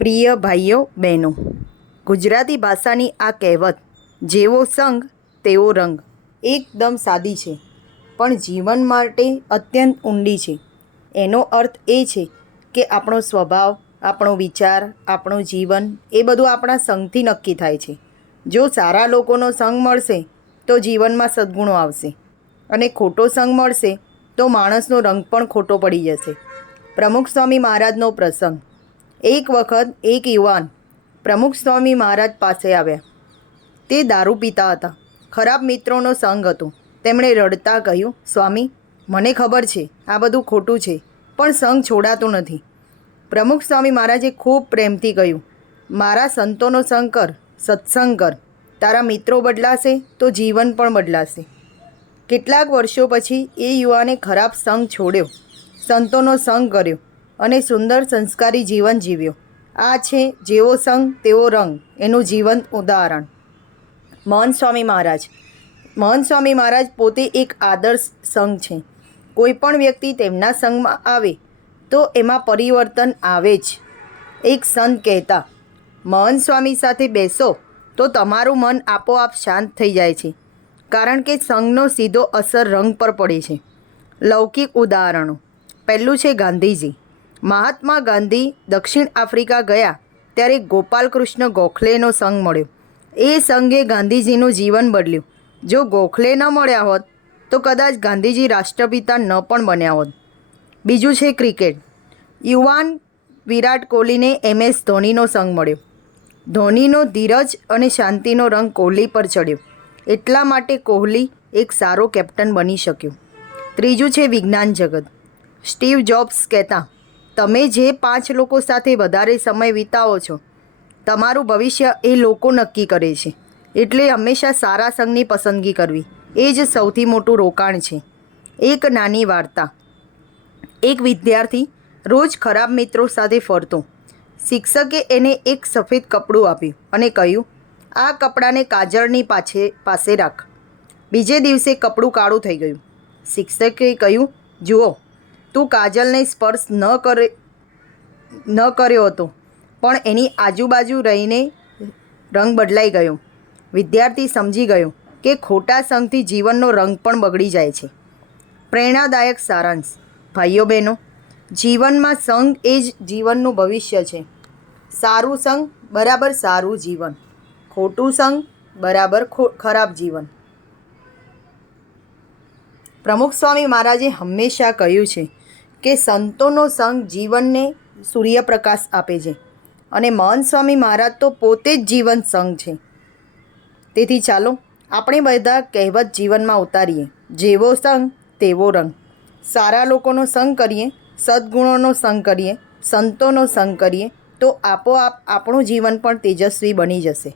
પ્રિય ભાઈઓ બહેનો, ગુજરાતી ભાષાની આ કહેવત જેવો સંગ તેવો રંગ એકદમ સાદી છે, પણ જીવન માટે અત્યંત ઊંડી છે. એનો અર્થ એ છે કે આપણો સ્વભાવ, આપણો વિચાર, આપણું જીવન એ બધું આપણા સંગથી નક્કી થાય છે. જો સારા લોકોનો સંગ મળશે તો જીવનમાં સદ્ગુણો આવશે, અને ખોટો સંગ મળશે તો માણસનો રંગ પણ ખોટો પડી જશે. પ્રમુખ સ્વામી મહારાજનો પ્રસંગ. એક વખત એક યુવાન પ્રમુખ સ્વામી મહારાજ પાસે આવ્યા. તે દારૂ પીતા હતા. ખરાબ મિત્રોનો સંગ હતો. તેમણે રડતા કહ્યું, સ્વામી, મને ખબર છે આ બધું ખોટું છે, પણ સંગ છોડાતો નથી. પ્રમુખ સ્વામી મહારાજે ખૂબ પ્રેમથી કહ્યું, મારા સંતોનો સંગ કર, સત્સંગ કર. તારા મિત્રો બદલાશે તો જીવન પણ બદલાશે. કેટલાક વર્ષો પછી એ યુવાને ખરાબ સંગ છોડ્યો, સંતોનો સંગ કર્યો અને સુંદર સંસ્કારી જીવન જીવ્યો. આ છે જેવો સંગ તેવો રંગ એનું જીવંત ઉદાહરણ. મહંત સ્વામી મહારાજ. મહંત સ્વામી મહારાજ પોતે એક આદર્શ સંઘ છે. કોઈ પણ વ્યક્તિ તેમના સંઘમાં આવે તો એમાં પરિવર્તન આવે જ. એક સંત કહેતા, મહંત સ્વામી સાથે બેસો તો તમારું મન આપોઆપ શાંત થઈ જાય છે, કારણ કે સંઘનો સીધો અસર રંગ પર પડે છે. લૌકિક ઉદાહરણો. પહેલું છે ગાંધીજી. મહાત્મા ગાંધી દક્ષિણ આફ્રિકા ગયા ત્યારે ગોપાલકૃષ્ણ ગોખલેનો સંગ મળ્યો. એ સંઘે ગાંધીજીનું જીવન બદલ્યું. જો ગોખલે ન મળ્યા હોત તો કદાચ ગાંધીજી રાષ્ટ્રપિતા ન પણ બન્યા હોત. બીજું છે ક્રિકેટ. યુવાન વિરાટ કોહલીને MS ધોનીનો સંગ મળ્યો. ધોનીનો ધીરજ અને શાંતિનો રંગ કોહલી પર ચડ્યો. એટલા માટે કોહલી એક સારો કેપ્ટન બની શક્યો. ત્રીજું છે વિજ્ઞાન જગત. સ્ટીવ જોબ્સ કહેતા, તમે જે 5 લોકો સાથે વધારે સમય વિતાવો છો, તમારું ભવિષ્ય એ લોકો નક્કી કરે છે. એટલે હંમેશા સારા સંગની પસંદગી કરવી એ જ સૌથી મોટું રોકાણ છે. એક નાની વાર્તા. એક વિદ્યાર્થી રોજ ખરાબ મિત્રો સાથે ફરતો. શિક્ષકે એને એક સફેદ કપડું આપ્યું અને કહ્યું, આ કપડાને કાજળની પાસે રાખ. બીજે દિવસે કપડું કાળું થઈ ગયું. શિક્ષકે કહ્યું, જુઓ, તું કાજલને સ્પર્શ ન કર્યો હતો, પણ એની આજુબાજુ રહીને રંગ બદલાઈ ગયો. વિદ્યાર્થી સમજી ગયો કે ખોટા સંગથી જીવનનો રંગ પણ બગડી જાય છે. પ્રેરણાદાયક સારાંશ. ભાઈઓ બહેનો, જીવનમાં સંગ એ જ જીવનનું ભવિષ્ય છે. સારું સંગ બરાબર સારું જીવન, ખોટું સંગ બરાબર ખરાબ જીવન. પ્રમુખ સ્વામી મહારાજે હંમેશા કહ્યું છે કે સંતોનો સંગ જીવનને સૂર્યપ્રકાશ આપે છે, અને મહંત સ્વામી મહારાજ તો પોતે જ જીવંત સંગ છે. તેથી ચાલો આપણે બધા કહેવત જીવનમાં ઉતારીએ, જેવો સંગ તેવો રંગ. સારા લોકોનો સંગ કરીએ, સદ્ગુણોનો સંગ કરીએ, સંતોનો સંગ કરીએ તો આપોઆપ આપણું જીવન પણ તેજસ્વી બની જશે.